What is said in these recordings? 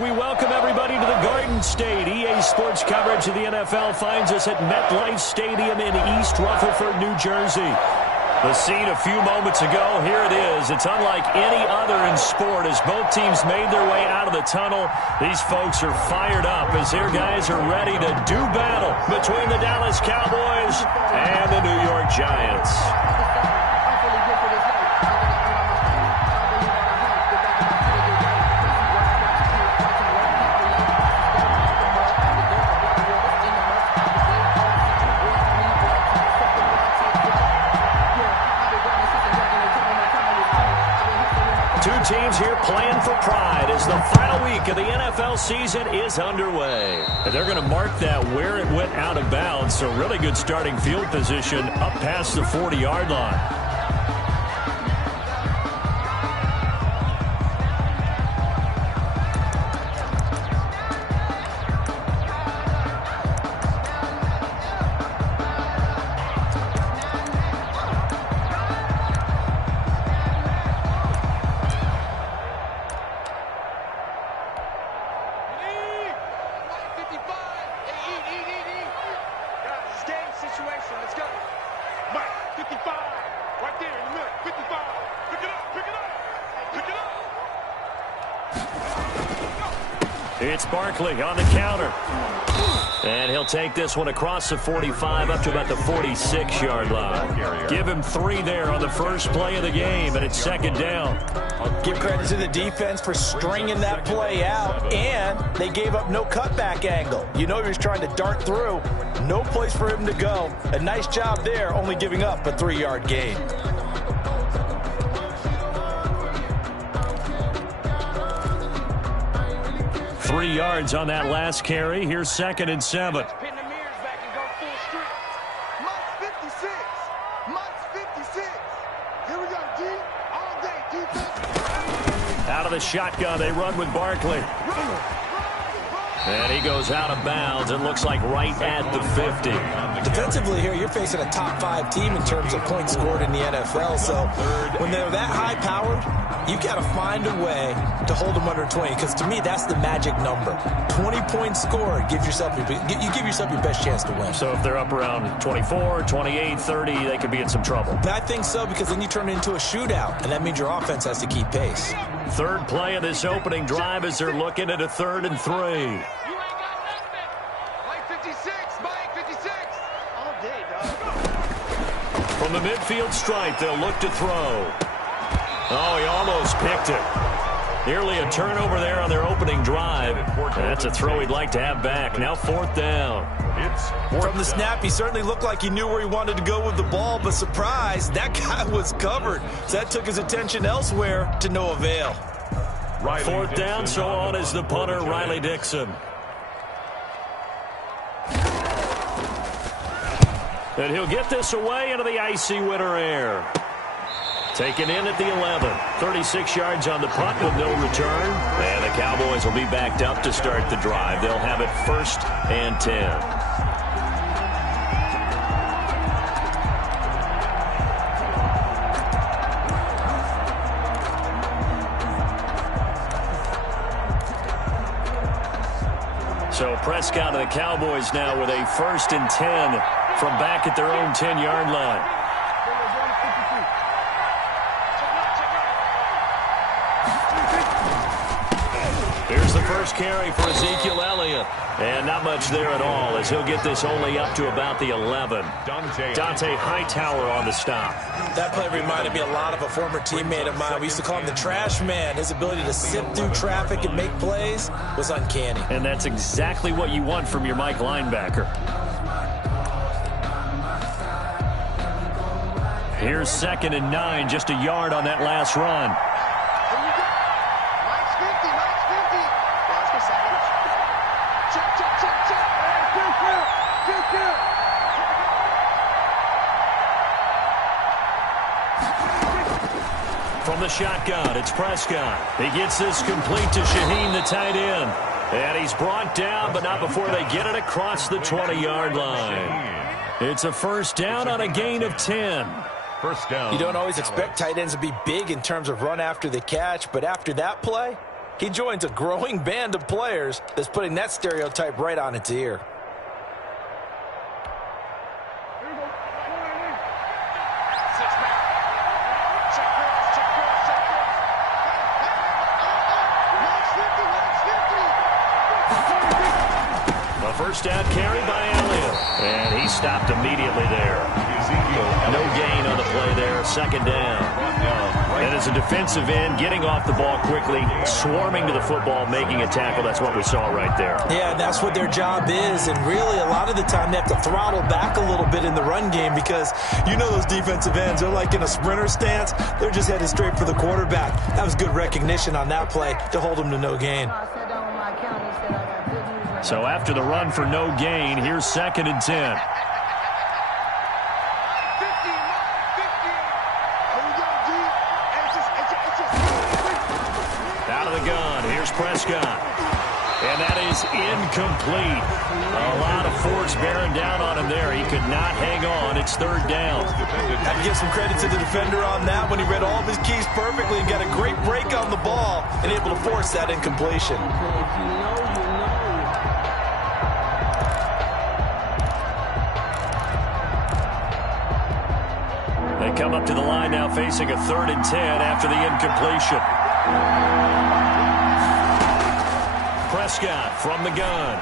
We welcome everybody to the Garden State. EA Sports coverage of the NFL finds us at MetLife Stadium in East Rutherford, New Jersey. The scene a few moments ago, here it is. It's unlike any other in sport as both teams made their way out of the tunnel. These folks are fired up as their guys are ready to do battle between the Dallas Cowboys and the New York Giants. Teams here playing for pride as the final week of the NFL season is underway. And they're going to mark that where it went out of bounds, so really good starting field position up past the 40-yard line. It's Barkley on the counter. And he'll take this one across the 45 up to about the 46-yard line. Give him 3 there on the first play of the game, and it's second down. Give credit to the defense for stringing that play out, and they gave up no cutback angle. You know he was trying to dart through. No place for him to go. A nice job there, only giving up a 3-yard gain. Three yards on that last carry. Here's 2nd and 7. Out of the shotgun, they run with Barkley. And he goes out of bounds. It looks like right at the 50. Defensively here, you're facing a top 5 team in terms of points scored in the NFL. So when they're that high-powered, you got to find a way to hold them under 20. Because to me, that's the magic number. 20 points scored, you give yourself your best chance to win. So if they're up around 24, 28, 30, they could be in some trouble. I think so, because then you turn it into a shootout, and that means your offense has to keep pace. Third play of this opening drive as they're looking at a 3rd and 3. From the midfield stripe, they'll look to throw. Oh, he almost picked it. Nearly a turnover there on their opening drive. That's a throw he'd like to have back. Now 4th down. From the snap, he certainly looked like he knew where he wanted to go with the ball, but surprise, that guy was covered. So that took his attention elsewhere to no avail. 4th down, so on is the punter, Riley Dixon. And he'll get this away into the icy winter air. Taken in at the 11. 36 yards on the punt with no return. And the Cowboys will be backed up to start the drive. They'll have it 1st and 10. So Prescott and the Cowboys now with a 1st and 10 from back at their own 10-yard line. Here's the first carry for Ezekiel Elliott. And not much there at all as he'll get this only up to about the 11. Dante Hightower on the stop. That play reminded me a lot of a former teammate of mine. We used to call him the trash man. His ability to sift through traffic and make plays was uncanny. And that's exactly what you want from your Mike linebacker. Here's 2nd and 9, just a yard on that last run. From the shotgun, it's Prescott. He gets this complete to Shaheen, the tight end. And he's brought down, but not before they get it across the 20-yard line. It's a 1st down on a gain of 10. You don't always expect tight ends to be big in terms of run after the catch, but after that play, He joins a growing band of players that's putting that stereotype right on its ear. First down carry by Elliott. And he stopped immediately there. No gain on the play there. Second down. And as a defensive end, getting off the ball quickly, swarming to the football, making a tackle. That's what we saw right there. Yeah, that's what their job is. And really, a lot of the time, they have to throttle back a little bit in the run game because you know those defensive ends, they're like in a sprinter stance. They're just headed straight for the quarterback. That was good recognition on that play to hold them to no gain. So after the run for no gain, here's 2nd and 10. Out of the gun, here's Prescott. And that is incomplete. A lot of force bearing down on him there. He could not hang on. It's 3rd down. I'd give some credit to the defender on that when he read all of his keys perfectly and got a great break on the ball and able to force that incompletion. Come up to the line now facing a 3rd and 10 after the incompletion. Prescott from the gun.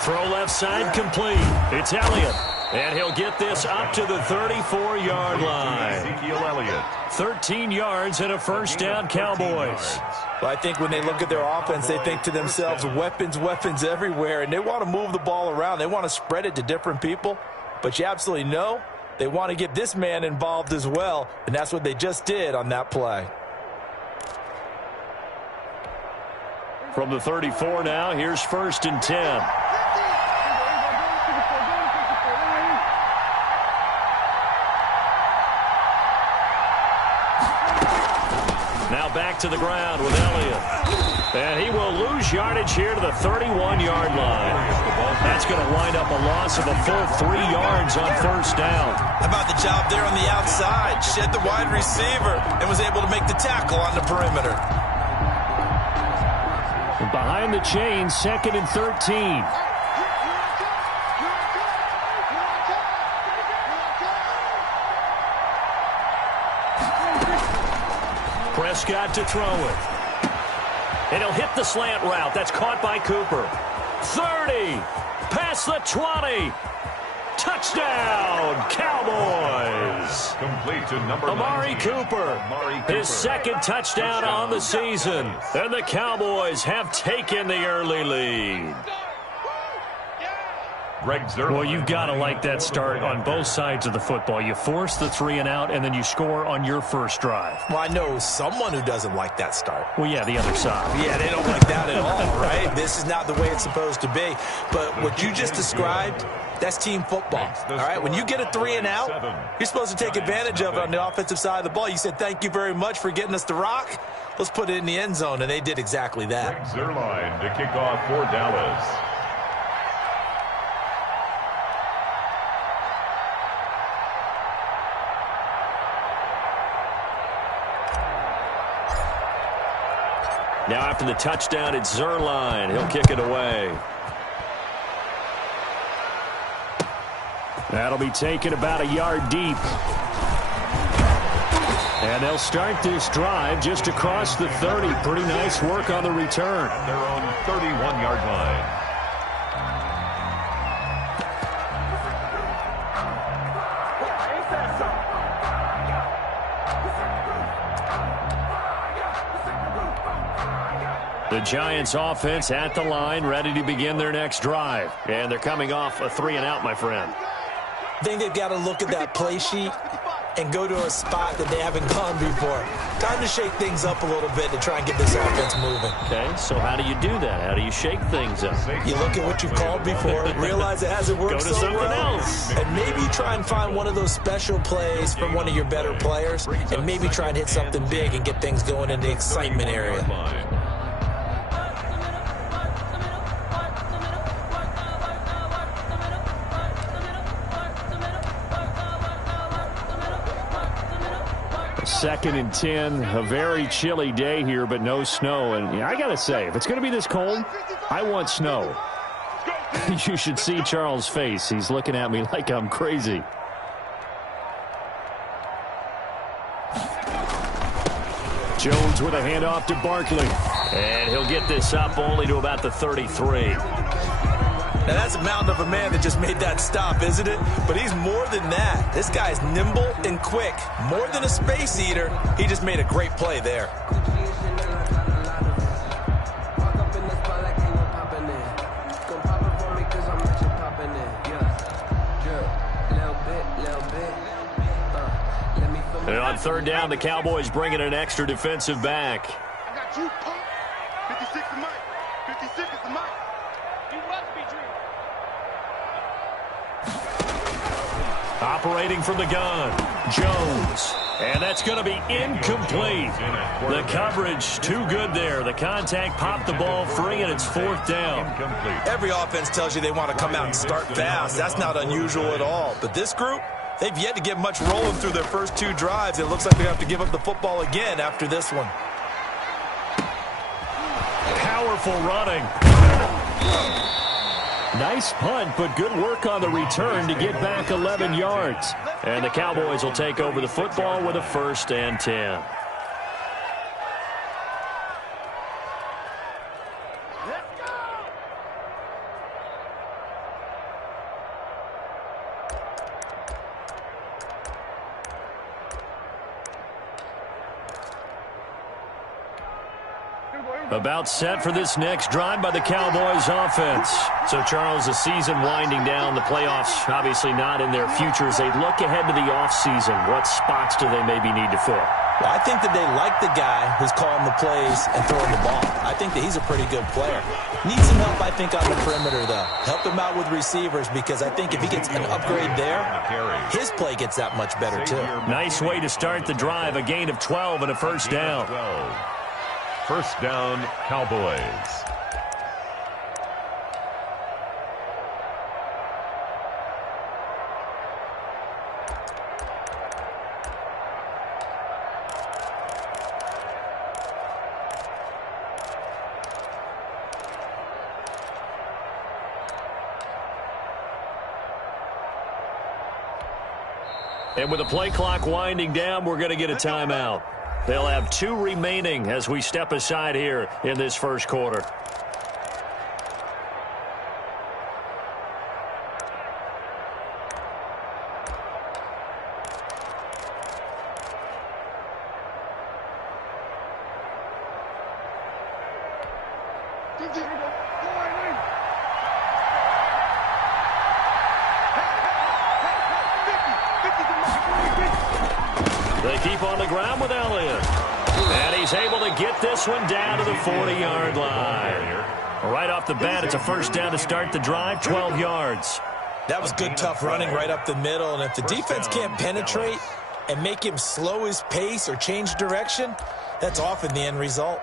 Throw left side complete. It's Elliott. And he'll get this up to the 34-yard line. Ezekiel Elliott. 13 yards and a first down, Cowboys. Well, I think when they look at their offense, they think to themselves, weapons everywhere, and they want to move the ball around. They want to spread it to different people. But you absolutely know they want to get this man involved as well, and that's what they just did on that play. From the 34 now, here's 1st and 10. Now back to the ground with Elliott. And he will lose yardage here to the 31-yard line. That's going to wind up a loss of a full 3 yards on first down. How about the job there on the outside? Shed the wide receiver and was able to make the tackle on the perimeter. And behind the chains, 2nd and 13. Prescott to throw it. And he'll hit the slant route. That's caught by Cooper. 30. Past the 20. Touchdown, Cowboys. Complete to number Amari 19. Cooper. His 2nd touchdown on the season. And the Cowboys have taken the early lead. Well, you've got to like that start on both sides of the football. You force the 3 and out, and then you score on your first drive. Well, I know someone who doesn't like that start. Well, yeah, the other side. Yeah, they don't like that at all, right? This is not the way it's supposed to be. But what you just described, that's team football, all right? When you get a 3 and out, you're supposed to take advantage of it on the offensive side of the ball. You said, thank you very much for getting us the rock. Let's put it in the end zone, and they did exactly that. Zerline to kick off for Dallas. Now after the touchdown, it's Zerline. He'll kick it away. That'll be taken about a yard deep. And they'll start this drive just across the 30. Pretty nice work on the return. At their own 31-yard line. The Giants offense at the line, ready to begin their next drive. And they're coming off a 3 and out, my friend. I think they've got to look at that play sheet and go to a spot that they haven't gone before. Time to shake things up a little bit to try and get this offense moving. Okay, so how do you do that? How do you shake things up? You look at what you've called before, realize it hasn't worked Go to so something well, else. and maybe try and find one of those special plays from one of your better players, and maybe try and hit something big and get things going in the excitement area. 2nd and 10. A very chilly day here, but no snow. And I got to say, if it's going to be this cold, I want snow. You should see Charles' face. He's looking at me like I'm crazy. Jones with a handoff to Barkley. And he'll get this up only to about the 33. Now, that's a mountain of a man that just made that stop, isn't it? But he's more than that. This guy's nimble and quick. More than a space eater, he just made a great play there. And on 3rd down, the Cowboys bring in an extra defensive back. I got you, punk. 56 is Mike. 56 is the Mike. You must be dreaming. Operating from the gun, Jones. And that's going to be incomplete. The coverage too good there. The contact popped the ball free, and it's 4th down. Every offense tells you they want to come out and start fast. That's not unusual at all. But this group, they've yet to get much rolling through their first 2 drives. It looks like they have to give up the football again after this one. Powerful running. Nice punt, but good work on the return to get back 11 yards. And the Cowboys will take over the football with a 1st and 10. About set for this next drive by the Cowboys offense. So, Charles, the season winding down, the playoffs obviously not in their future. As they look ahead to the offseason, what spots do they maybe need to fill? Well, I think that they like the guy who's calling the plays and throwing the ball. I think that he's a pretty good player. Needs some help, I think, on the perimeter, though. Help him out with receivers, because I think if he gets an upgrade there, his play gets that much better, too. Nice way to start the drive. A gain of 12 and a 1st down. 1st down, Cowboys. And with the play clock winding down, we're going to get a timeout. They'll have 2 remaining as we step aside here in this 1st quarter. They keep on the ground with Elliott. And he's able to get this one down to the 40-yard line. Right off the bat, it's a 1st down to start the drive, 12 yards. That was good, tough running right up the middle. And if the defense can't penetrate and make him slow his pace or change direction, that's often the end result.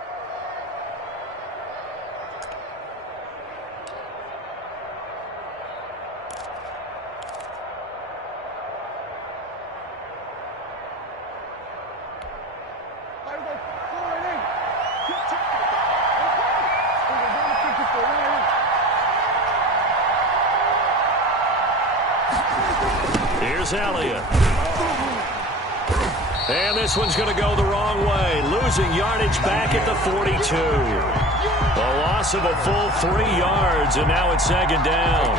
Here's Elliott. And this one's going to go the wrong way. Losing yardage back at the 42. A loss of a full 3 yards, and now it's 2nd down.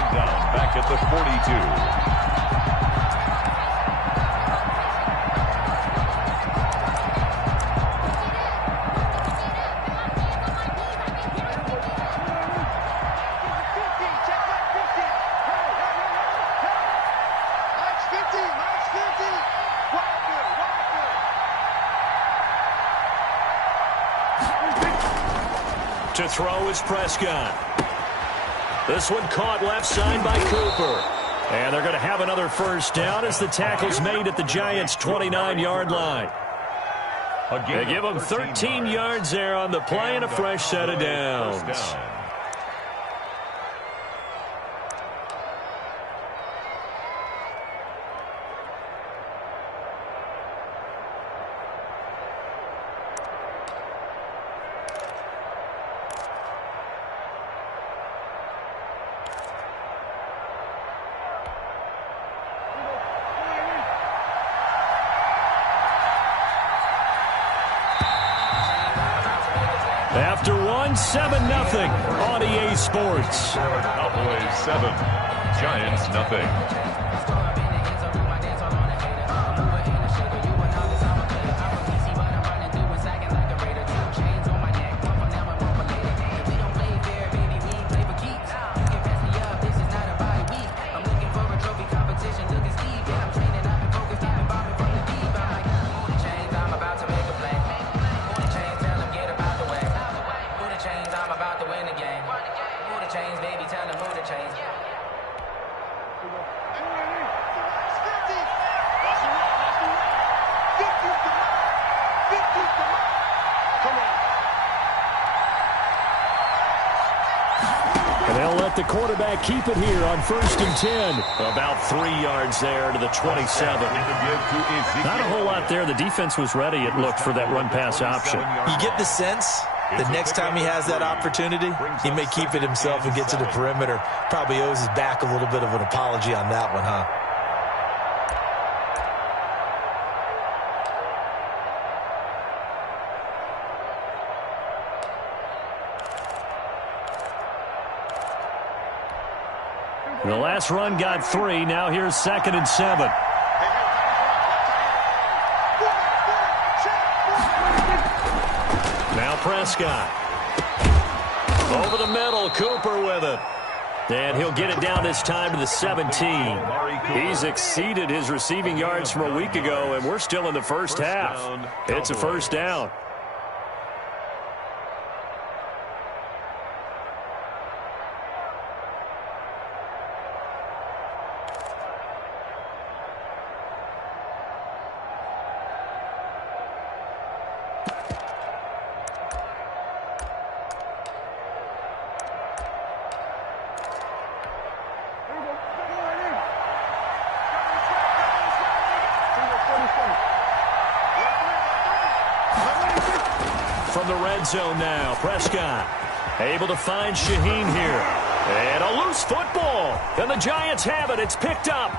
Back at the 42. To throw is Prescott. This one caught left side by Cooper. And they're going to have another 1st down as the tackle's made at the Giants' 29-yard line. They give them 13 yards there on the play and a fresh set of downs. After one, 7-0 on EA Sports. Cowboys 7, Giants nothing. The quarterback keep it here on 1st and 10. About 3 yards there to the 27. Not a whole lot there. The defense was ready, it looked, for that run-pass option. You get the sense that next time he has that opportunity, he may keep it himself and get to the perimeter. Probably owes his back a little bit of an apology on that one, huh? The last run got 3. Now here's 2nd and 7. Now Prescott. Over the middle, Cooper with it. And he'll get it down this time to the 17. He's exceeded his receiving yards from a week ago, and we're still in the first half. It's a first down. From the red zone now, Prescott able to find Shaheen here. And a loose football. And the Giants have it. It's picked up.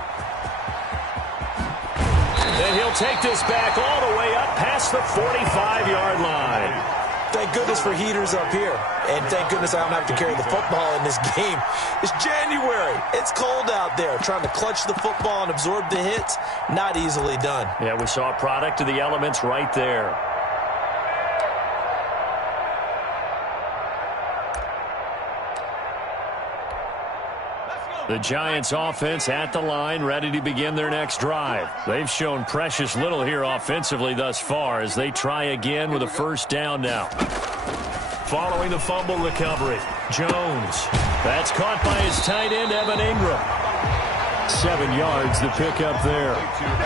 And he'll take this back all the way up past the 45-yard line. Thank goodness for heaters up here. And thank goodness I don't have to carry the football in this game. It's January. It's cold out there. Trying to clutch the football and absorb the hits, not easily done. Yeah, we saw a product of the elements right there. The Giants offense at the line, ready to begin their next drive. They've shown precious little here offensively thus far as they try again with a first down now. Following the fumble recovery, Jones. That's caught by his tight end, Evan Ingram. 7 yards the pickup there.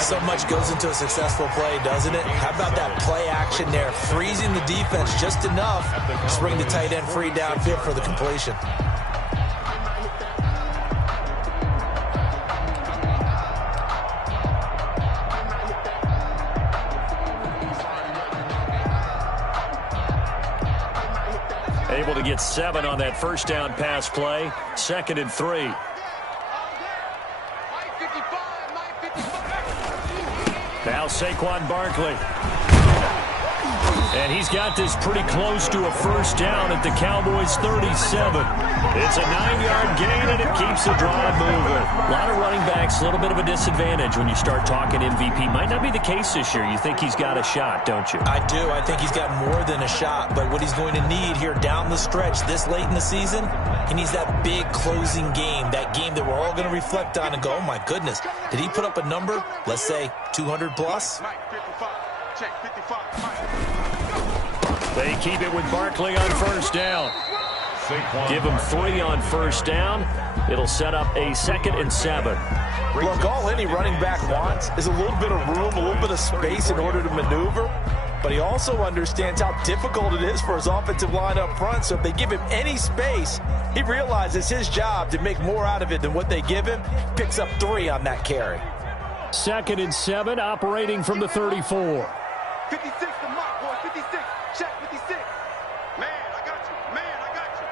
So much goes into a successful play, doesn't it? How about that play action there? Freezing the defense just enough to bring the tight end free downfield for the completion. Able to get 7 on that first down pass play. 2nd and 3. Now Saquon Barkley. And he's got this pretty close to a first down at the Cowboys' 37. It's a 9-yard gain, and it keeps the drive moving. A lot of running backs, a little bit of a disadvantage when you start talking MVP. Might not be the case this year. You think he's got a shot, don't you? I do. I think he's got more than a shot. But what he's going to need here down the stretch this late in the season, he needs that big closing game, that game that we're all going to reflect on and go, oh, my goodness, did he put up a number, let's say, 200 plus? They keep it with Barkley on first down. Give him 3 on first down. It'll set up a 2nd and 7. Look, all any running back wants is a little bit of room, a little bit of space in order to maneuver. But he also understands how difficult it is for his offensive line up front. So if they give him any space, he realizes his job to make more out of it than what they give him. Picks up 3 on that carry. 2nd and 7, operating from the 34. 56 to mark, boy. 56. Check 56. Man, I got you. Man, I got you.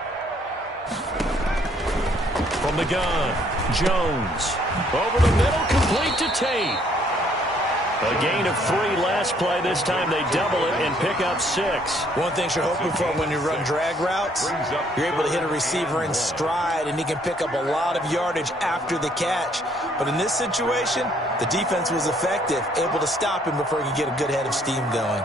From the gun, Jones. Over the middle, complete to Tate. A gain of 3 last play. This time they double it and pick up 6. One thing you're hoping for when you run drag routes, you're able to hit a receiver in stride, and he can pick up a lot of yardage after the catch. But in this situation, the defense was effective, able to stop him before he could get a good head of steam going.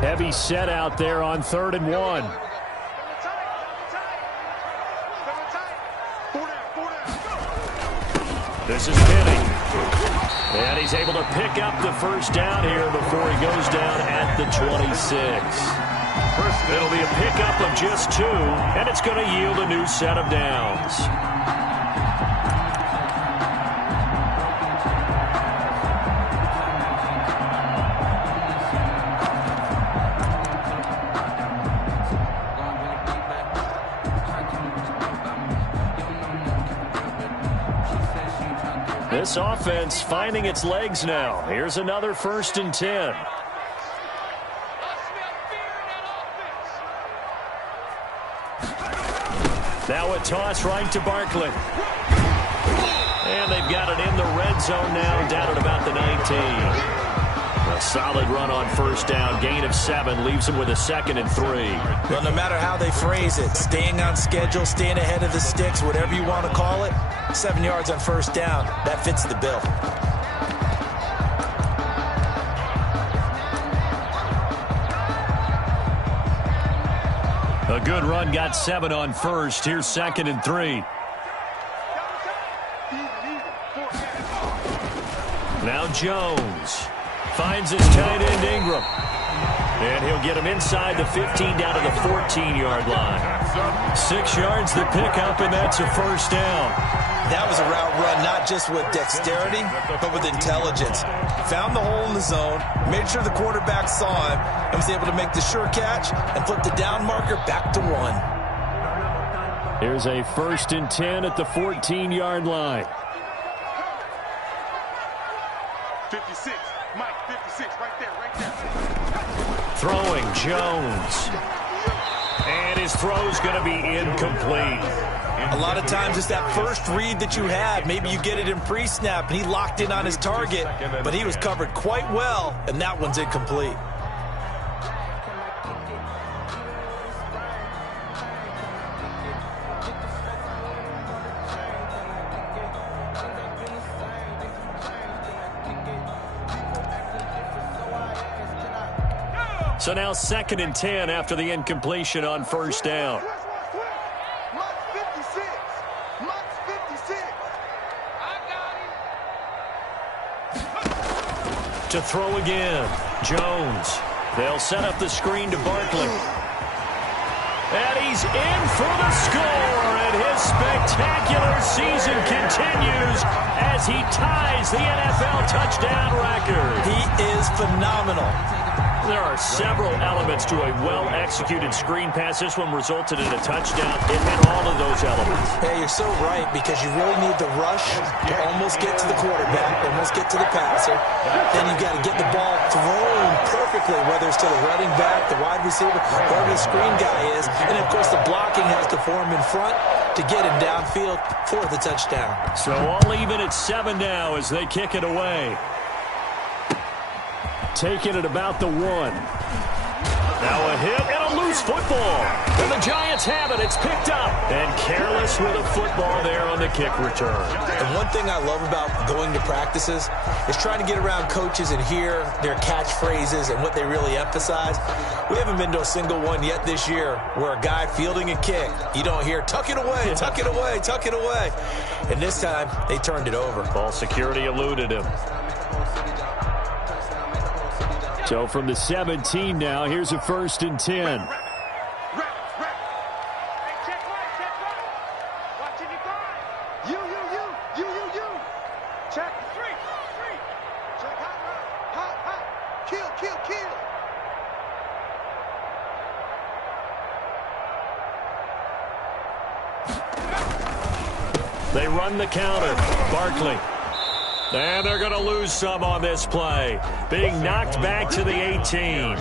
Heavy set out there on 3rd and 1. This is Penny. And he's able to pick up the first down here before he goes down at the 26. It'll be a pickup of just 2, and it's going to yield a new set of downs. This offense finding its legs now. Here's another 1st and 10. Now a toss right to Barkley. And they've got it in the red zone now, down at about the 19. A solid run on 1st down. Gain of 7 leaves them with a 2nd and 3. Well, no matter how they phrase it, staying on schedule, staying ahead of the sticks, whatever you want to call it, 7 yards on 1st down, that fits the bill. A good run, got 7 on 1st. Here's 2nd and 3. Now Jones finds his tight end Ingram. And he'll get him inside the 15 down to the 14-yard line. 6 yards the pickup, and that's a 1st down. That was a route run, not just with dexterity, but with intelligence. Found the hole in the zone, made sure the quarterback saw him, and was able to make the sure catch and flip the down marker back to 1. Here's a 1st and 10 at the 14-yard line. 56, Mike, 56, right there. Throwing Jones. And his throw's going to be incomplete. A lot of times it's that first read that you had. Maybe you get it in pre-snap, and he locked in on his target, but he was covered quite well, and that one's incomplete. So now 2nd and 10 after the incompletion on 1st down. To throw again, Jones. They'll set up the screen to Barkley. And he's in for the score, and his spectacular season continues as he ties the NFL touchdown record. He is phenomenal. There are several elements to a well-executed screen pass. This one resulted in a touchdown. It had all of those elements. Hey, you're so right, because you really need the rush to almost get to the quarterback, almost get to the passer. Then you got to get the ball thrown perfectly, whether it's to the running back, the wide receiver, whoever the screen guy is. And, of course, the blocking has to form in front to get him downfield for the touchdown. So all even at 7 now as they kick it away. Taking it about the 1. Now a hit and a loose football. And the Giants have it. It's picked up. And careless with a football there on the kick return. And one thing I love about going to practices is trying to get around coaches and hear their catchphrases and what they really emphasize. We haven't been to a single one yet this year where a guy fielding a kick, you don't hear, tuck it away, tuck it away, tuck it away. And this time, they turned it over. Ball security eluded him. So from the 17 now, here's a 1st and 10. They run the counter. Barkley. And they're going to lose some on this play. Being knocked back to the 18.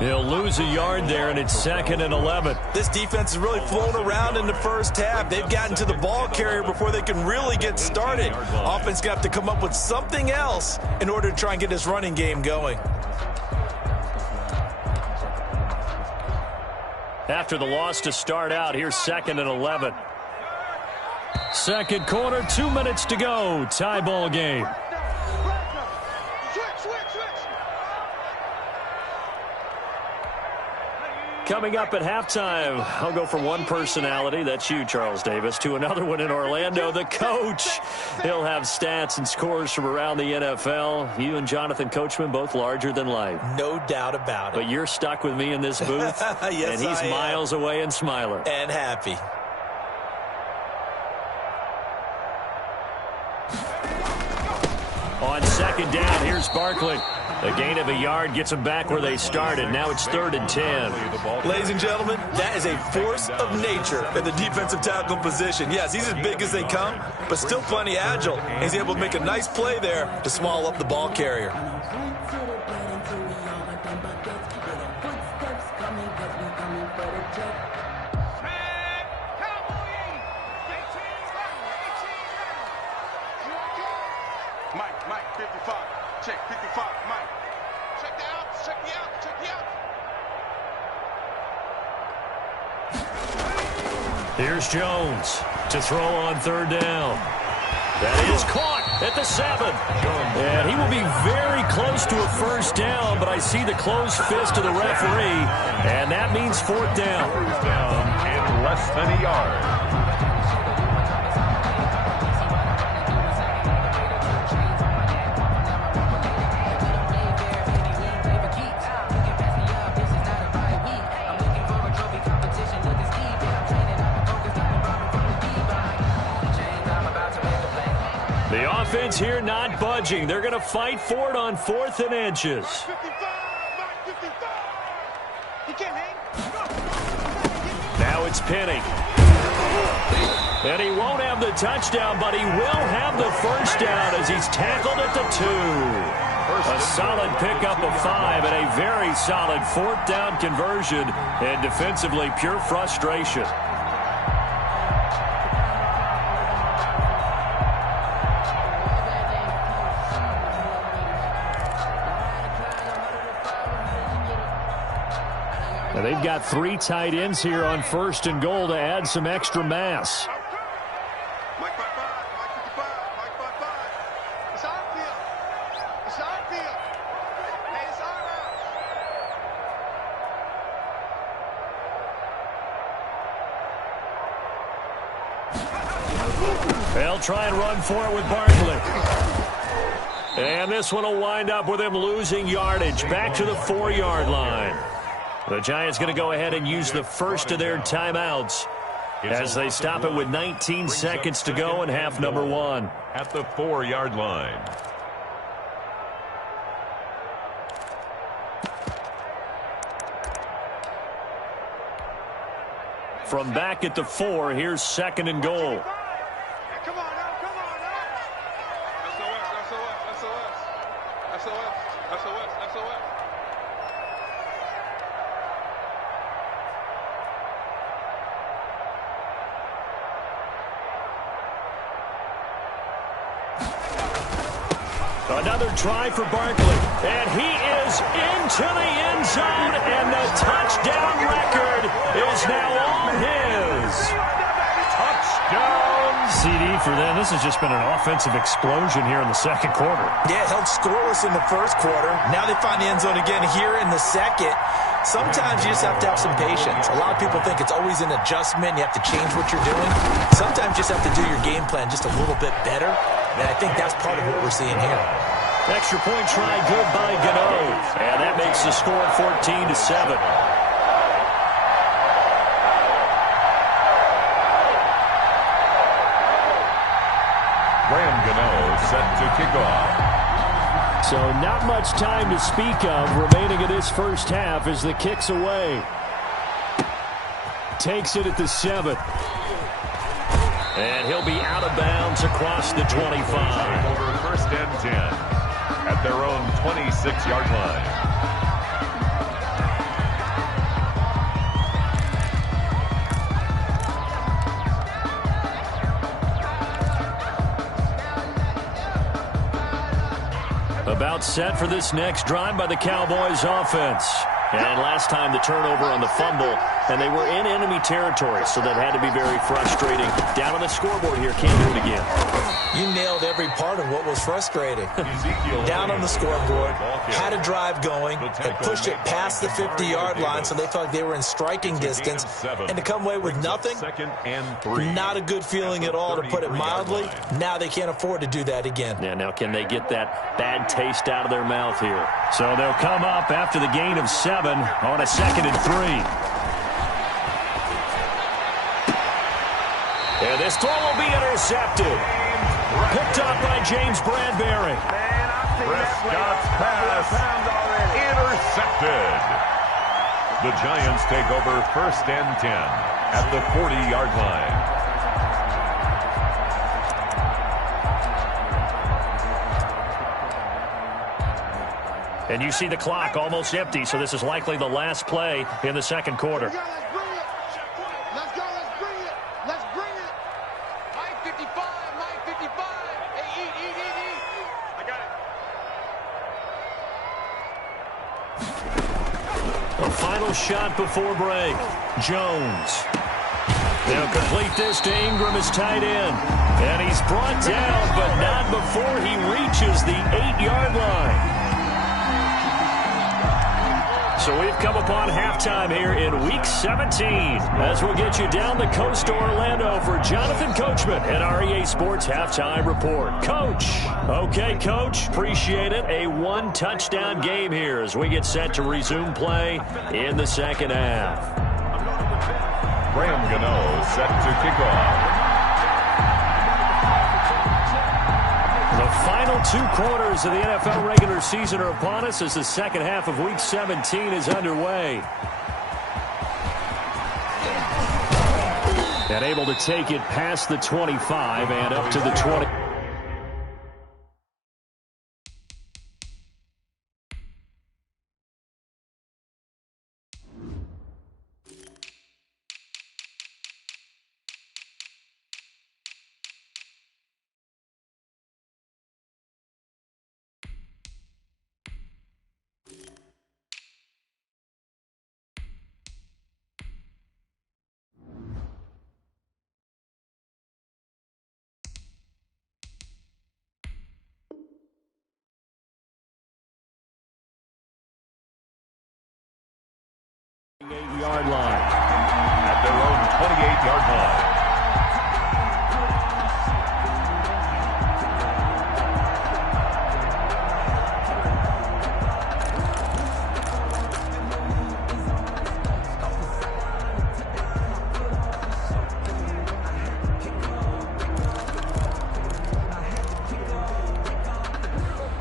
He'll lose a yard there, and it's 2nd and 11. This defense is really flown around in the first half. They've gotten to the ball carrier before they can really get started. Offense got to come up with something else in order to try and get this running game going. After the loss to start out, here's 2nd and 11. Second quarter, 2 minutes to go. Tie ball game. Coming up at halftime, I'll go from one personality, that's you, Charles Davis, to another one in Orlando, the coach. He'll have stats and scores from around the NFL. You and Jonathan Coachman, both larger than life. No doubt about it. But you're stuck with me in this booth, yes, and he's miles away and smiling. And happy. On second down, here's Barkley. A gain of a yard gets them back where they started. Now it's 3rd and 10. Ladies and gentlemen, that is a force of nature in the defensive tackle position. Yes, he's as big as they come, but still plenty agile. He's able to make a nice play there to swallow up the ball carrier. Mike, 55. Check, 55, Mike. Check the outs, check the outs, check the outs. Here's Jones to throw on 3rd down. That is caught at the 7. And he will be very close to a first down, but I see the closed fist of the referee, and that means 4th down. 4th down and less than a yard. Offense here not budging. They're going to fight for it on 4th and inches. 55, Mike, 55. He can't hang. Now it's Penny. And he won't have the touchdown, but he will have the first down as he's tackled at the 2. A solid pickup of 5 and a very solid 4th down conversion, and defensively pure frustration. And they've got 3 tight ends here on 1st and goal to add some extra mass. Mike 55, Mike 55, Mike 55. It's our field. It's our field. Hey, it's our house. They'll try and run for it with Barkley. And this one will wind up with him losing yardage back to the 4-yard line. The Giants going to go ahead and use the first of their timeouts as they stop it with 19 seconds to go in half number 1. At the 4-yard line. From back at the 4, here's 2nd and goal. Hey, come on now, come on now. SOS. Another try for Barkley, and he is into the end zone, and the touchdown record is now all his. Touchdown! CD for them. This has just been an offensive explosion here in the second quarter. Yeah, held scoreless in the first quarter. Now they find the end zone again here in the second. Sometimes you just have to have some patience. A lot of people think it's always an adjustment. You have to change what you're doing. Sometimes you just have to do your game plan just a little bit better. And I think that's part of what we're seeing here. Extra point try good by Gano. And that makes the score 14-7. Graham Gano set to kick off. So not much time to speak of remaining in this first half as the kick's away. Takes it at the 7. And he'll be out of bounds across the 25. Over first and 10 at their own 26-yard line. About set for this next drive by the Cowboys offense. And last time the turnover on the fumble, and they were in enemy territory, so that had to be very frustrating. Down on the scoreboard here, can't do it again. You nailed every part of what was frustrating. Down on the scoreboard, had a drive going, and pushed it past the 50-yard line, so they felt like they were in striking distance. And to come away with nothing, not a good feeling at all, to put it mildly. Now they can't afford to do that again. Yeah, now can they get that bad taste out of their mouth here? So they'll come up after the gain of 7 on a 2nd and 3. And this throw will be intercepted. Picked up by James Bradbury. Prescott's pass intercepted. The Giants take over first and 10 at the 40-yard line. And you see the clock almost empty, so this is likely the last play in the second quarter. Shot before break. Jones. They'll complete this to Ingram as tight end. And he's brought down, but not before he reaches the 8-yard line. So we've come upon halftime here in Week 17 as we'll get you down the coast to Orlando for Jonathan Coachman at our EA Sports Halftime Report. Coach. Okay, Coach. Appreciate it. A one-touchdown game here as we get set to resume play in the second half. Graham Gano set to kick off. The final 2 quarters of the NFL regular season are upon us as the second half of Week 17 is underway. And able to take it past the 25 and up to the 20. Yard line. At their own 28-yard line.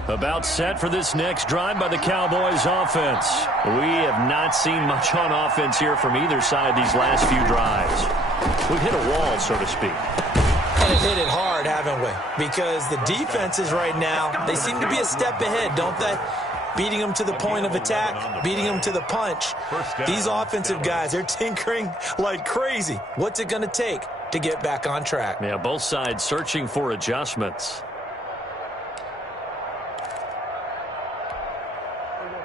About set for this next drive by the Cowboys offense. We have not seen much on offense here from either side these last few drives. We've hit a wall, so to speak. And hit it hard, haven't we? Because the defenses right now, they seem to be a step ahead, don't they? Beating them to the point of attack, beating them to the punch. These offensive guys, they're tinkering like crazy. What's it going to take to get back on track? Yeah, both sides searching for adjustments.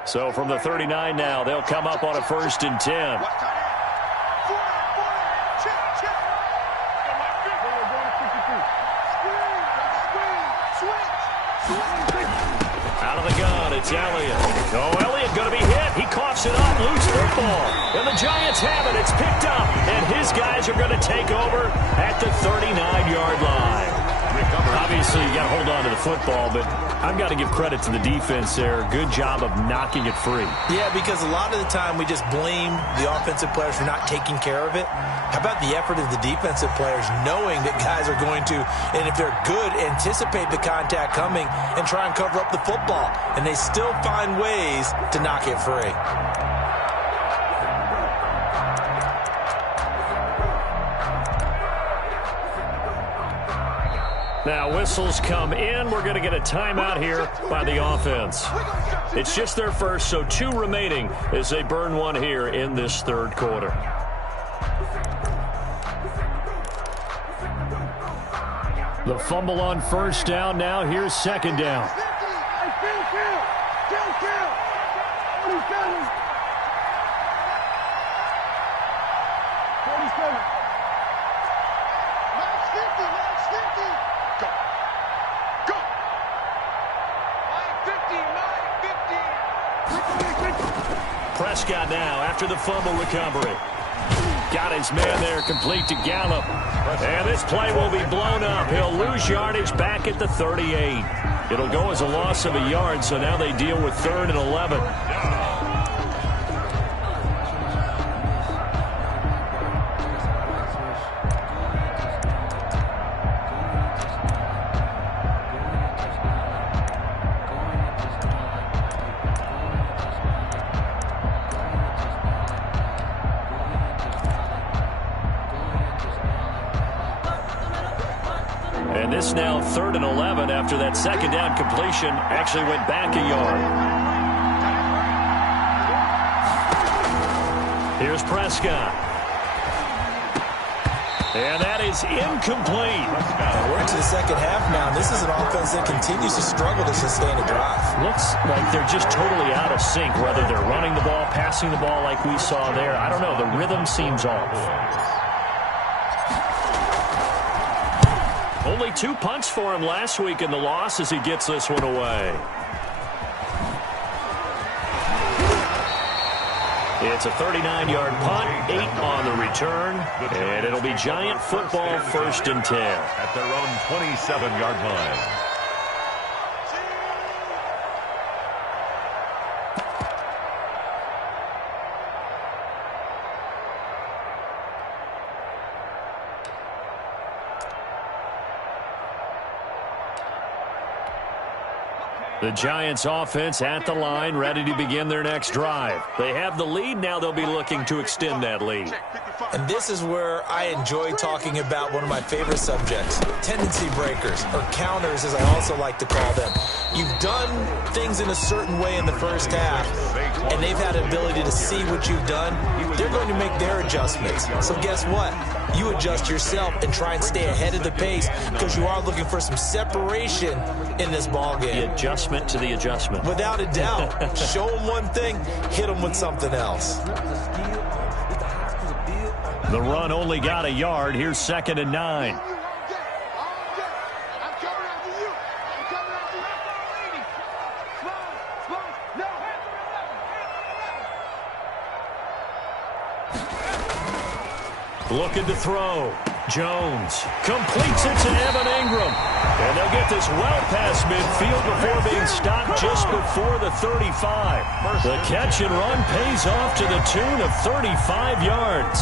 So from the 39 now, they'll come up on a 1st and 10. Out of the gun, it's Elliott. Oh, Elliott going to be hit. He coughs it up, loose football. And the Giants have it. It's picked up. And his guys are going to take over at the 39-yard line. Obviously, you got to hold on to the football, but I've got to give credit to the defense there. Good job of knocking it free. Yeah, because a lot of the time we just blame the offensive players for not taking care of it. How about the effort of the defensive players knowing that guys are going to, and if they're good, anticipate the contact coming and try and cover up the football. And they still find ways to knock it free. Now whistles come in. We're going to get a timeout here by the offense. It's just their first, so 2 remaining as they burn one here in this third quarter. The fumble on first down. Now here's second down. Prescott now after the fumble recovery. Got his man there, complete to Gallup. And this play will be blown up. He'll lose yardage back at the 38. It'll go as a loss of a yard, so now they deal with 3rd and 11. And this now 3rd and 11 after that second down completion actually went back a yard. Here's Prescott. And that is incomplete. We're into the second half now, and this is an offense that continues to struggle to sustain a drive. Looks like they're just totally out of sync, whether they're running the ball, passing the ball like we saw there. I don't know. The rhythm seems off. Only 2 punts for him last week in the loss as he gets this one away. It's a 39-yard punt, 8 on the return, and it'll be Giant football 1st and 10. At their own 27-yard line. The Giants offense at the line, ready to begin their next drive. They have the lead. Now they'll be looking to extend that lead. And this is where I enjoy talking about one of my favorite subjects, tendency breakers, or counters as I also like to call them. You've done things in a certain way in the first half, and they've had an ability to see what you've done. They're going to make their adjustments. So guess what? You adjust yourself and try and stay ahead of the pace because you are looking for some separation in this ball game. The adjustment to the adjustment. Without a doubt. Show them one thing, hit them with something else. The run only got a yard. Here's 2nd and 9. Looking to throw. Jones completes it to Evan Ingram. And they'll get this well past midfield before being stopped just before the 35. The catch and run pays off to the tune of 35 yards.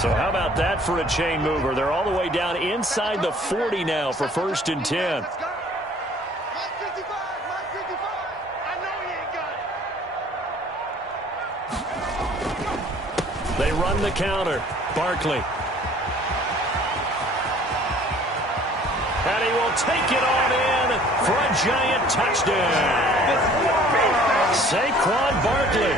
So how about that for a chain mover? They're all the way down inside the 40 now for 1st and 10. They run the counter. Barkley. And he will take it on in for a Giant touchdown. Saquon Barkley,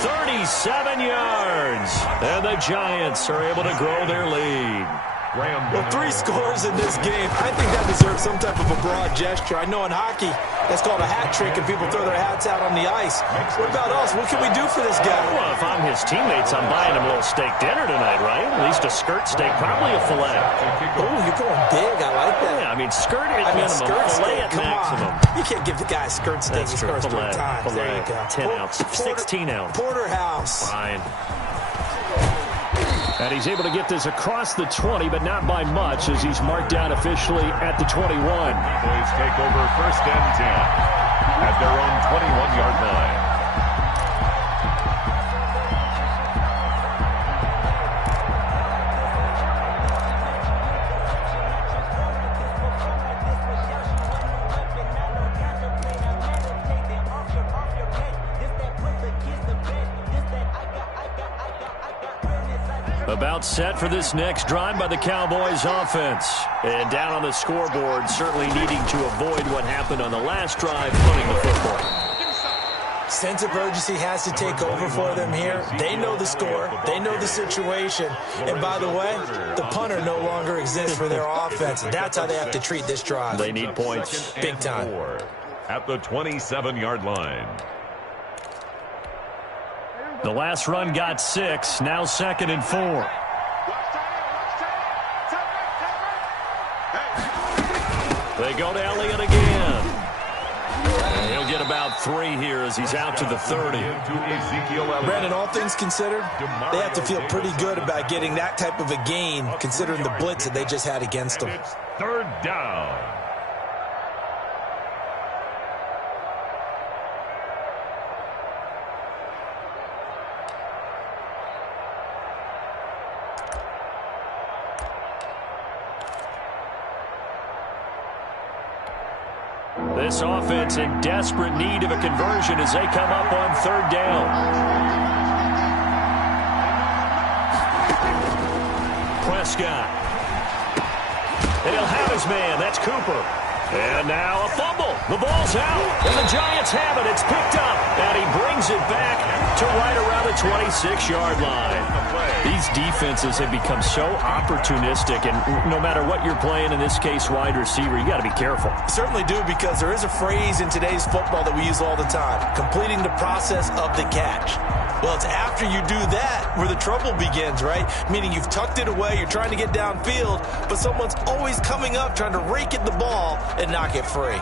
37 yards. And the Giants are able to grow their lead. Well, 3 scores in this game. I think that deserves some type of a broad gesture. I know in hockey, that's called a hat trick, and people throw their hats out on the ice. What about us? What can we do for this guy? Well, if I'm his teammates, I'm buying him a little steak dinner tonight, right? At least a skirt steak, probably a filet. Oh, you're going big. I like that. Yeah, I mean, skirt at minimum, skirt filet steak. at Come maximum. on. You can't give the guy a skirt steak. That's He true. scores 3 times. There you go. 10 ounce, 16 ounce. Porterhouse. Fine. And he's able to get this across the 20, but not by much as he's marked down officially at the 21. Boys take over 1st and 10 at their own 21-yard line. About set for this next drive by the Cowboys offense. And down on the scoreboard, certainly needing to avoid what happened on the last drive, punting the football. Sense of urgency has to take over for them here. They know the score. They know the situation. And by the way, the punter no longer exists for their offense. That's how they have to treat this drive. They need points. Big time. At the 27-yard line. The last run got 6. Now 2nd and 4. They go to Elliott again. And he'll get about 3 here as he's out to the 30. Brandon, all things considered, they have to feel pretty good about getting that type of a gain, considering the blitz that they just had against them. It's 3rd down. This offense in desperate need of a conversion as they come up on 3rd down. Prescott. And he'll have his man. That's Cooper. And now a fumble. The ball's out. And the Giants have it. It's picked up. And he brings it back to right around the 26-yard line. These defenses have become so opportunistic, and no matter what you're playing, in this case wide receiver, you got to be careful. Certainly do, because there is a phrase in today's football that we use all the time: completing the process of the catch. Well, it's after you do that where the trouble begins, right? Meaning you've tucked it away, you're trying to get downfield, but someone's always coming up trying to rake at the ball and knock it free.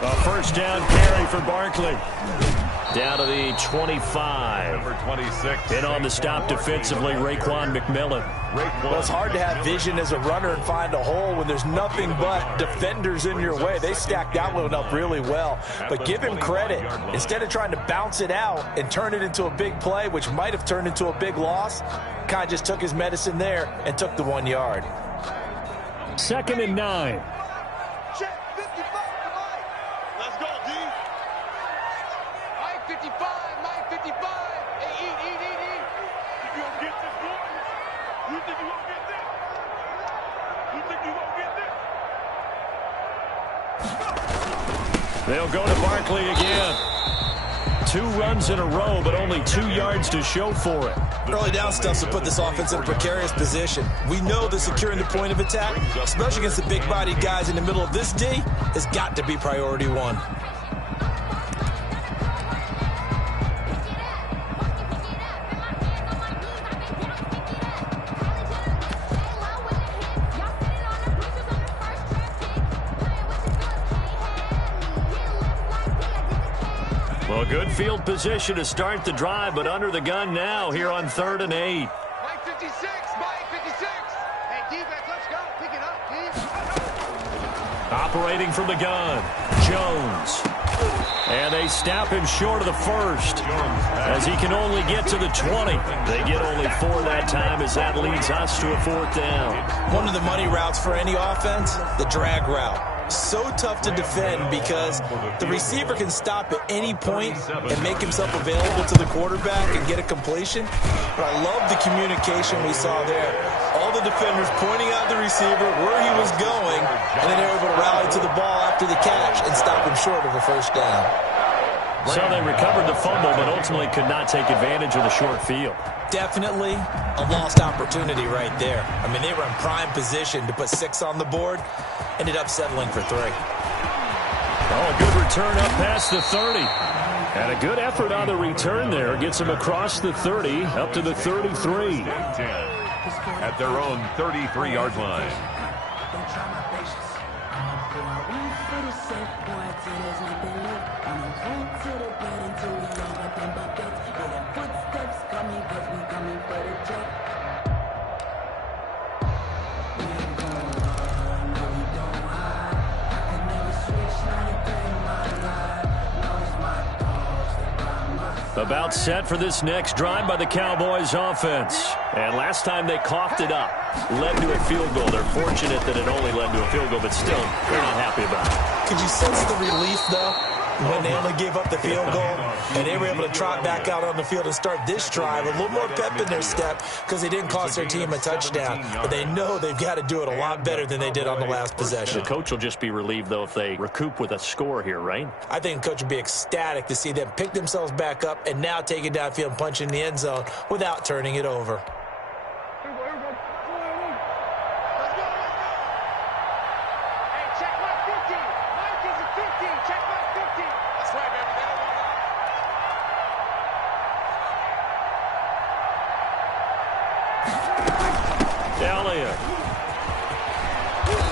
A first down carry for Barkley. Down to the 25. Number 26. And on the stop defensively, Raekwon McMillan. Well, it's hard to have vision as a runner and find a hole when there's nothing but defenders in your way. They stacked that one up really well. But give him credit. Instead of trying to bounce it out and turn it into a big play, which might have turned into a big loss, kind of just took his medicine there and took the 1 yard. 2nd and 9. They'll go to Barkley again. 2 runs in a row, but only 2 yards to show for it. Early down stuff to put this offense in a precarious position. We know that securing the point of attack, especially against the big-bodied guys in the middle of this D, has got to be priority 1. Well, good field position to start the drive, but under the gun now here on 3rd and 8. Mike 56, Mike 56. Hey, defense, let's go. Pick it up, team. Operating from the gun, Jones. And they stop him short of the first as he can only get to the 20. They get only 4 that time as that leads us to a 4th down. One of the money routes for any offense, the drag route. So tough to defend because the receiver can stop at any point and make himself available to the quarterback and get a completion. But I love the communication we saw there. All the defenders pointing out the receiver, where he was going, and then they were able to rally to the ball after the catch and stop him short of a first down. So they recovered the fumble, but ultimately could not take advantage of the short field. Definitely a lost opportunity right there. I mean, they were in prime position to put 6 on the board. Ended up settling for 3. Oh, a good return up past the 30. And a good effort on the return there. Gets them across the 30, up to the 33. At their own 33-yard line. About set for this next drive by the Cowboys offense. And last time they coughed it up, led to a field goal. They're fortunate that it only led to a field goal, but still, they're not happy about it. Could you sense the relief, though, when they only gave up the field goal and they were able to trot back out on the field and start this drive? A little more pep in their step because they didn't cost their team a touchdown. But they know they've got to do it a lot better than they did on the last possession. The coach will just be relieved, though, if they recoup with a score here, right? I think the coach would be ecstatic to see them pick themselves back up and now take it downfield and punch in the end zone without turning it over.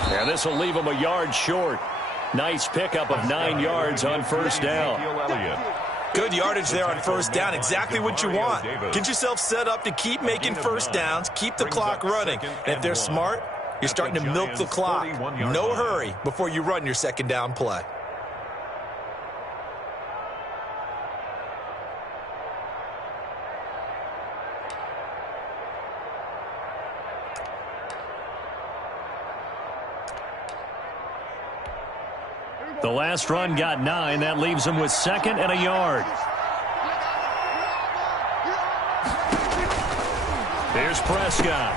And this will leave him a yard short. Nice pickup of 9 yards on first down. Good yardage there on first down. Exactly what you want. Get yourself set up to keep making first downs, keep the clock running. And if they're smart, you're starting to milk the clock. No hurry before you run your second down play. The last run got 9. That leaves him with 2nd and a yard. Here's Prescott.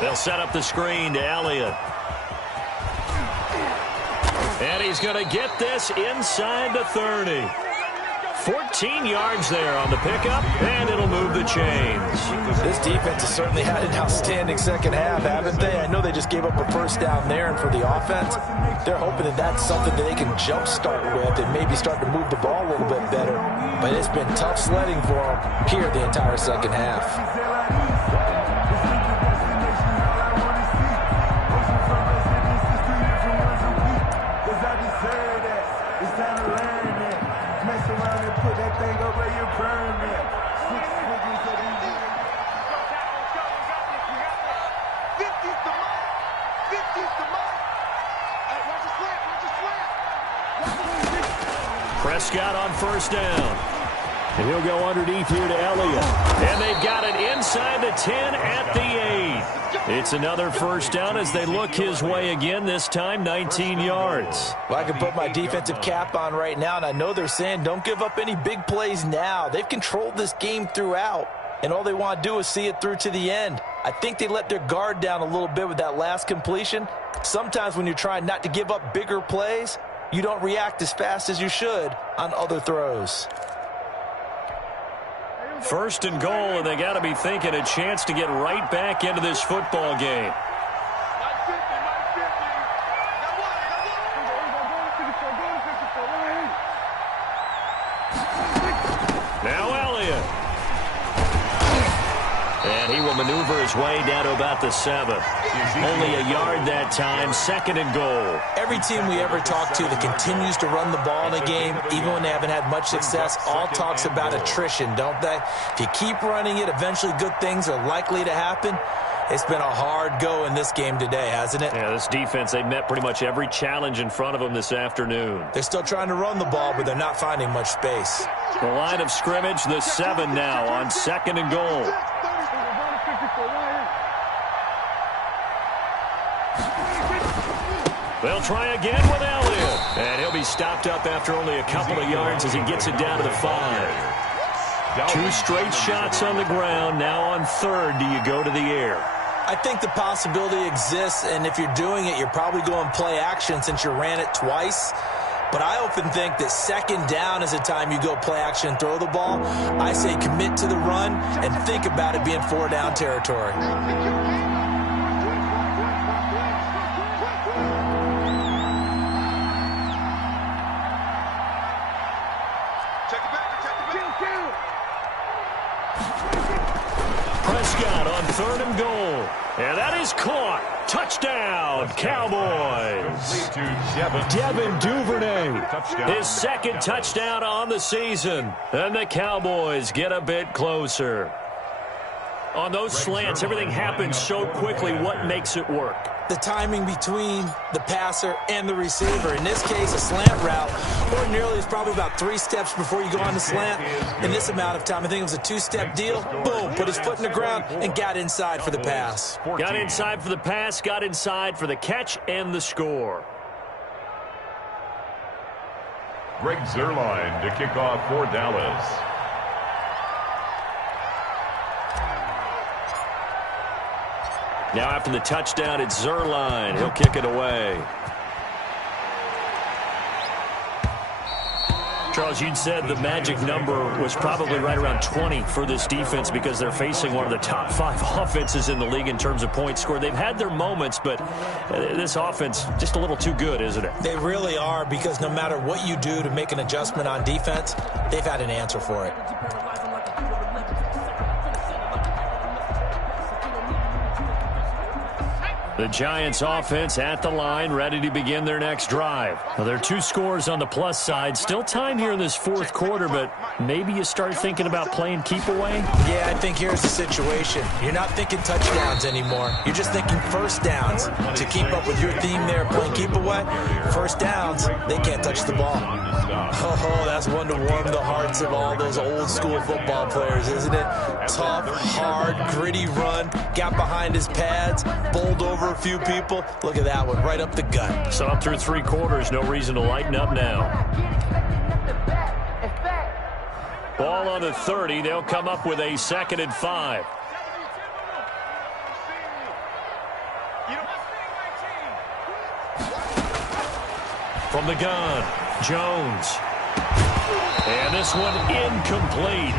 They'll set up the screen to Elliott. And he's going to get this inside the 30. 14 yards there on the pickup, and it'll move the chains. This defense has certainly had an outstanding second half, haven't they? I know they just gave up a first down there, and for the offense, they're hoping that that's something that they can jumpstart with and maybe start to move the ball a little bit better. But it's been tough sledding for them here the entire second half. Prescott on first down. And he'll go underneath here to Elliott. And they've got it inside the 10 at the 8. It's another first down as they look his way again, this time 19 yards. Well, I can put my defensive cap on right now, and I know they're saying don't give up any big plays now. They've controlled this game throughout, and all they want to do is see it through to the end. I think they let their guard down a little bit with that last completion. Sometimes when you're trying not to give up bigger plays, you don't react as fast as you should on other throws. First and goal, and they got to be thinking a chance to get right back into this football game. Now Elliott. And he will maneuver his way down to about the 7. Only a yard that time, 2nd and goal. Every team we ever talk to that continues to run the ball in a game, even when they haven't had much success, all talks about attrition, don't they? If you keep running it, eventually good things are likely to happen. It's been a hard go in this game today, hasn't it? Yeah, this defense, they met pretty much every challenge in front of them this afternoon. They're still trying to run the ball, but they're not finding much space. The line of scrimmage, the 7 now on 2nd and goal. They'll try again with Elliott. And he'll be stopped up after only a couple of yards as he gets it down to the 5. 2 straight shots on the ground. Now on 3rd, do you go to the air? I think the possibility exists, and if you're doing it, you're probably going play action since you ran it twice. But I often think that 2nd down is a time you go play action and throw the ball. I say commit to the run and think about it being 4-down territory. Prescott on 3rd and goal. And that is caught. Touchdown, Cowboys. Devin Duvernay, his 2nd touchdown on the season. And the Cowboys get a bit closer. On those slants, everything happens so quickly. What makes it work? the timing between the passer and the receiver. In this case, a slant route ordinarily is probably about 3 steps before you go on the slant. In this amount of time, I think it was a 2-step deal. Boom, put his foot in the ground and got inside for the pass. Got inside for the pass, got inside for the catch and the score. Greg Zuerlein to kick off for Dallas. Now after the touchdown, it's Zuerlein. He'll kick it away. Charles, you'd said the magic number was probably right around 20 for this defense because they're facing one of the top 5 offenses in the league in terms of points scored. They've had their moments, but this offense just a little too good, isn't it? They really are, because no matter what you do to make an adjustment on defense, they've had an answer for it. The Giants offense at the line, ready to begin their next drive. Well, there are 2 scores on the plus side. Still time here in this 4th quarter, but maybe you start thinking about playing keep away? Yeah, I think here's the situation. You're not thinking touchdowns anymore. You're just thinking first downs. To keep up with your theme there, playing keep away, first downs, they can't touch the ball. Oh, that's one to warm the hearts of all those old school football players, isn't it? Tough, hard, gritty run, got behind his pads, bowled over a few people. Look at that one, right up the gut. So up through 3 quarters, no reason to lighten up now. Ball on the 30. They'll come up with a 2nd and 5. From the gun, Jones. And this one incomplete.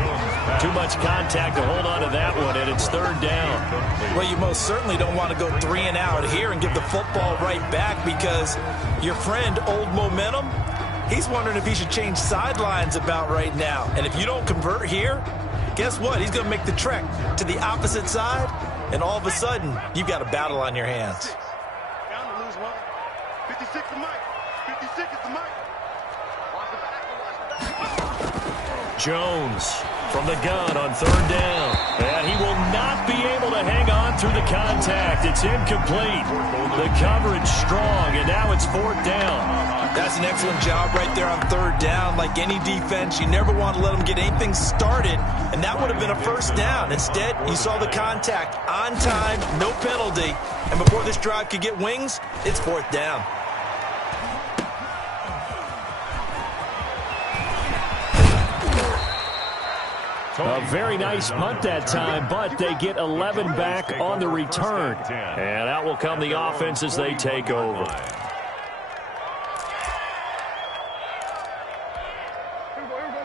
Too much contact to hold on to that one, and it's 3rd down. Well, you most certainly don't want to go 3 and out here and give the football right back, because your friend, Old Momentum, he's wondering if he should change sidelines about right now. And if you don't convert here, guess what? He's going to make the trek to the opposite side, and all of a sudden, you've got a battle on your hands. Down to lose one. 56 to Mike. 56 is the Mike. Jones from the gun on 3rd down. And he will not be able to hang on through the contact. It's incomplete. The coverage strong, and now it's 4th down. That's an excellent job right there on 3rd down. Like any defense, you never want to let them get anything started, and that would have been a 1st down. Instead, you saw the contact on time, no penalty, and before this drive could get wings, it's 4th down. A very nice punt that time, but they get 11 back on the return. And out will come the offense as they take over.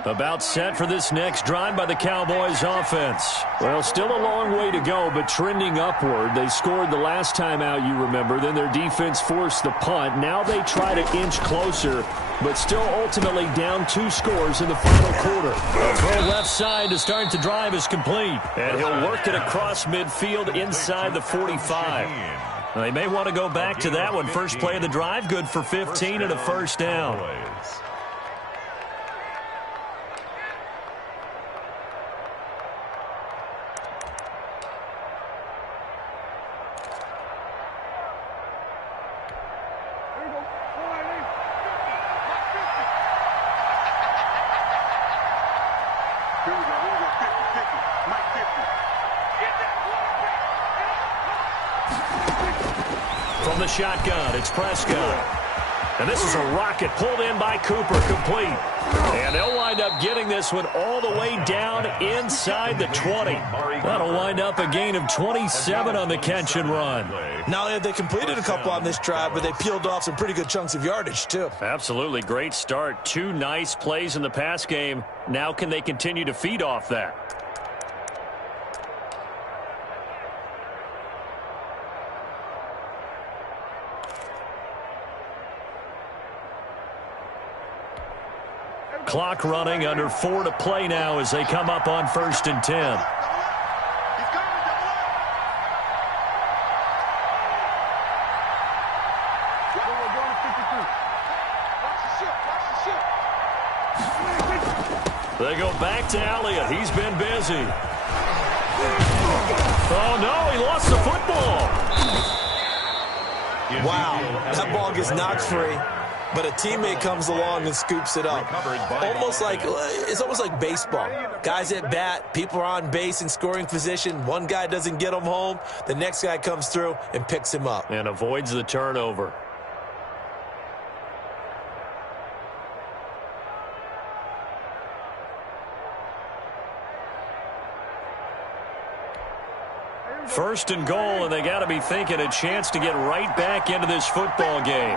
About set for this next drive by the Cowboys offense. Well, still a long way to go, but trending upward. They scored the last time out, you remember. Then their defense forced the punt. Now they try to inch closer, but still ultimately down 2 scores in the final quarter. A throw left side to start the drive is complete. And he'll work it across midfield inside the 45. They may want to go back to that one. First play of the drive, good for 15 and a 1st down. From the shotgun, it's Prescott. And this is a rocket pulled in by Cooper, complete. And they'll wind up getting this one all the way down inside the 20. That'll wind up a gain of 27 on the catch and run. Not only have they completed a couple on this drive, but they peeled off some pretty good chunks of yardage, too. Absolutely. Great start. 2 nice plays in the pass game. Now can they continue to feed off that? Clock running, under 4 to play now as they come up on 1st and 10. They go back to Elliott. He's been busy. Oh, no, he lost the football. Wow, that ball gets knocked free, but a teammate comes along and scoops it up. It's almost like baseball. Guys at bat, people are on base in scoring position. One guy doesn't get him home. The next guy comes through and picks him up. And avoids the turnover. First and goal, and they got to be thinking a chance to get right back into this football game.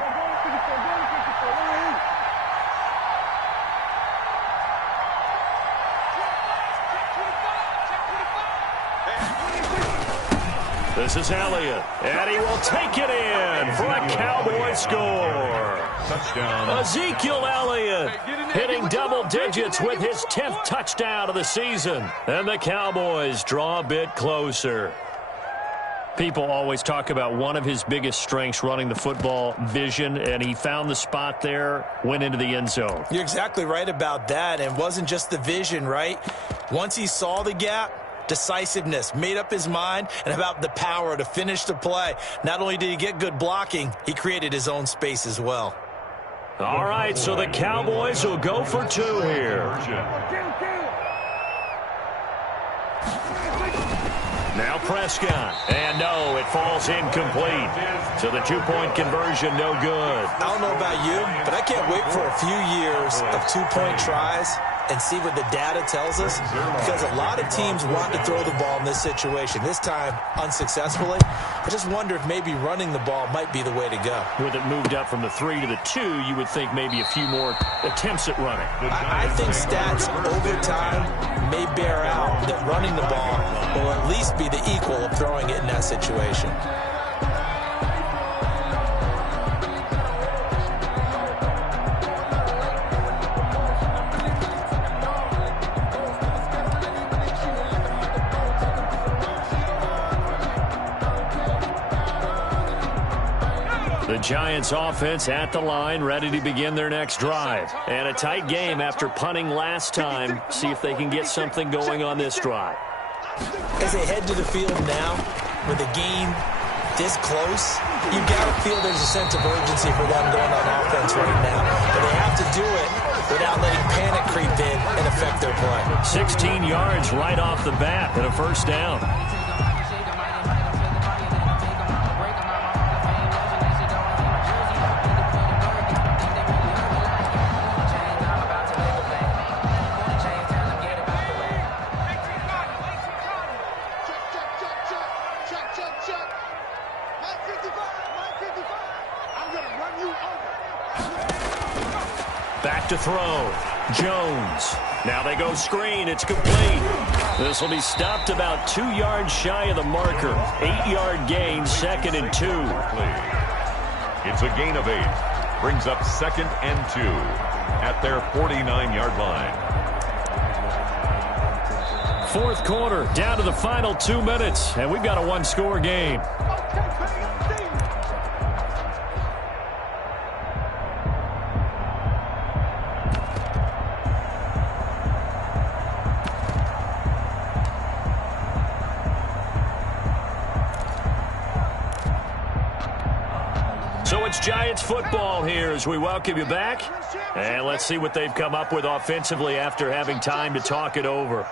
This is Elliott, and he will take it in for a Cowboy score. Touchdown. Ezekiel Elliott hitting double digits with his 10th touchdown of the season. And the Cowboys draw a bit closer. People always talk about one of his biggest strengths, running the football, vision, and he found the spot there, went into the end zone. You're exactly right about that, and it wasn't just the vision, right? Once he saw the gap, decisiveness, made up his mind, and about the power to finish the play. Not only did he get good blocking, he created his own space as well. All right, so the Cowboys will go for two here. Now Prescott, and no, it falls incomplete. So the two-point conversion, no good. I don't know about you, but I can't wait for a few years of two-point tries and see what the data tells us, because a lot of teams want to throw the ball in this situation. This time, unsuccessfully. I just wonder if maybe running the ball might be the way to go. With it moved up from the 3 to the 2, you would think maybe a few more attempts at running. I think stats over time may bear out that running the ball will at least be the equal of throwing it in that situation. The Giants offense at the line, ready to begin their next drive. And a tight game after punting last time. See if they can get something going on this drive. As they head to the field now, with the game this close, you've got to feel there's a sense of urgency for them going on offense right now. But they have to do it without letting panic creep in and affect their play. 16 yards right off the bat and a first down. Back to throw. Jones. Now they go screen. It's complete. This will be stopped about 2 yards shy of the marker. 8-yard gain, 2nd and 2. It's a gain of 8. Brings up 2nd and 2 at their 49-yard line. Fourth quarter, down to the final 2 minutes, and we've got a one-score game. So it's Giants football here as we welcome you back. And let's see what they've come up with offensively after having time to talk it over.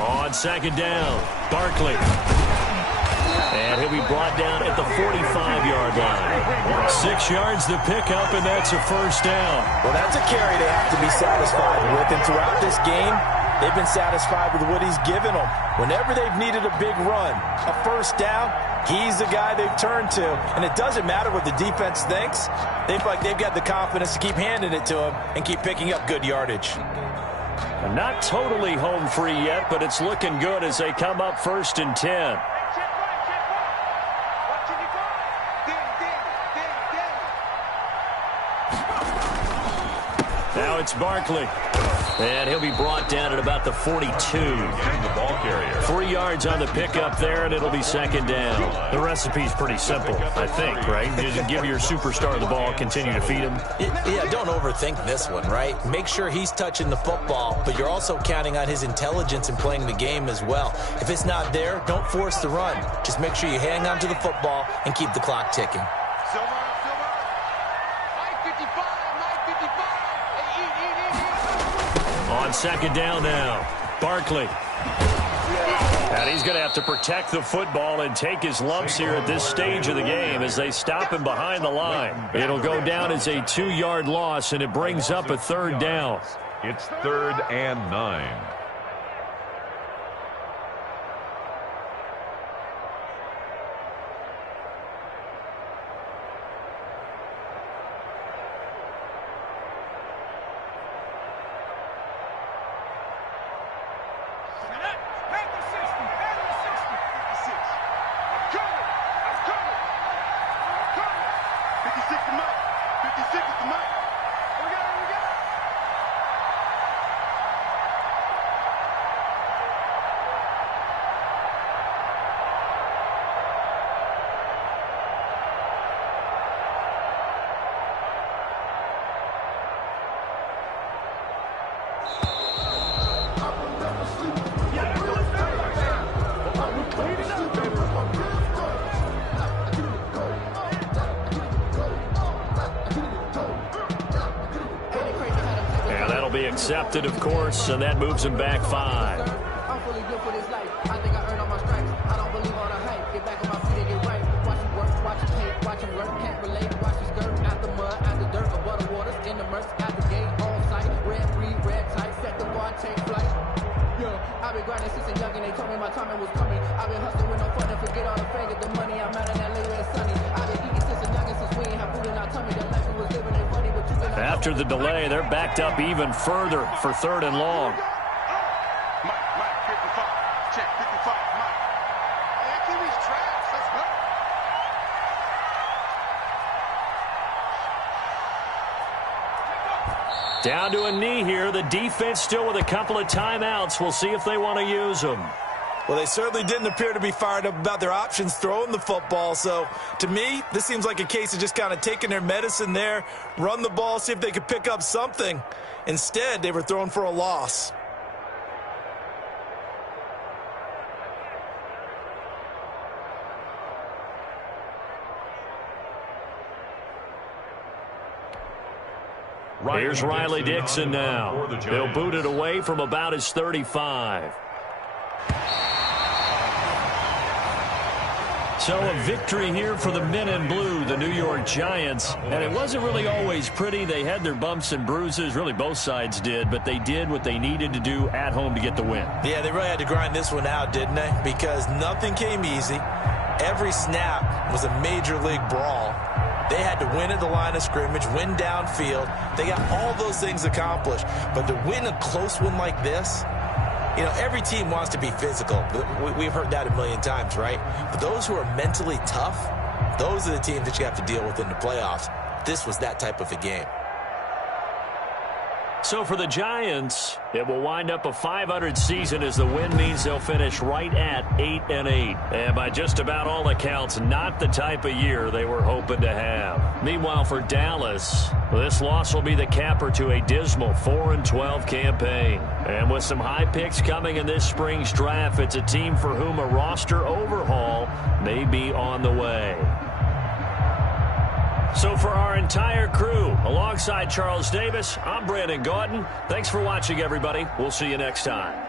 On second down, Barkley. And he'll be brought down at the 45-yard line. 6 yards to pick up, and that's a first down. Well, that's a carry they have to be satisfied with. And throughout this game, they've been satisfied with what he's given them. Whenever they've needed a big run, a first down, he's the guy they've turned to. And it doesn't matter what the defense thinks. They feel like they've got the confidence to keep handing it to him and keep picking up good yardage. Not totally home free yet, but it's looking good as they come up 1st and 10. Now it's Barkley. And he'll be brought down at about the 42. The ball carrier. 3 yards on the pickup there, and it'll be second down. The recipe's pretty simple, I think, right? You just give your superstar the ball, continue to feed him. Yeah, don't overthink this one, right? Make sure he's touching the football, but you're also counting on his intelligence in playing the game as well. If it's not there, don't force the run. Just make sure you hang on to the football and keep the clock ticking. On second down now, Barkley. And he's going to have to protect the football and take his lumps here at this stage of the game as they stop him behind the line. It'll go down as a 2-yard loss, and it brings up a third down. It's 3rd and 9. Accepted, of course, and that moves him back 5. I'm fully built for this life. I think I earned all my stripes. I don't believe all the hype. Get back on my feet and get right. Watch him work, watch him hate, watch him work. Can't relate, watch his skirt. Out the mud, out the dirt, above the waters, in the murks, out the gate, on sight. Red free, red tight, set the bar, take flight. Yeah, I've been grinding since a young and they told me my timing was coming. I've been hustling with no fun and forget all the fame, get the money. I'm out in LA where it's sunny. I've been eating since a young and since we ain't have food in our tummy. The life we was living ain't funny, but you can. After the delay, they're backed up even further for 3rd and long. Mike, 55. Check, 55. Mike. Hey, QB's trash. Let's go. Down to a knee here. The defense still with a couple of timeouts. We'll see if they want to use them. Well, they certainly didn't appear to be fired up about their options throwing the football. So, to me, this seems like a case of just kind of taking their medicine there, run the ball, see if they could pick up something. Instead, they were throwing for a loss. Here's Riley Dixon now. They'll boot it away from about his 35. So a victory here for the men in blue, the New York Giants. And it wasn't really always pretty. They had their bumps and bruises. Really, both sides did. But they did what they needed to do at home to get the win. Yeah, they really had to grind this one out, didn't they? Because nothing came easy. Every snap was a major league brawl. They had to win at the line of scrimmage, win downfield. They got all those things accomplished. But to win a close one like this, you know, every team wants to be physical. We've heard that a million times, right? But those who are mentally tough, those are the teams that you have to deal with in the playoffs. This was that type of a game. So for the Giants, it will wind up a .500 season as the win means they'll finish right at 8-8. And by just about all accounts, not the type of year they were hoping to have. Meanwhile, for Dallas, this loss will be the capper to a dismal 4-12 campaign. And with some high picks coming in this spring's draft, it's a team for whom a roster overhaul may be on the way. So for our entire crew, alongside Charles Davis, I'm Brandon Gaudin. Thanks for watching, everybody. We'll see you next time.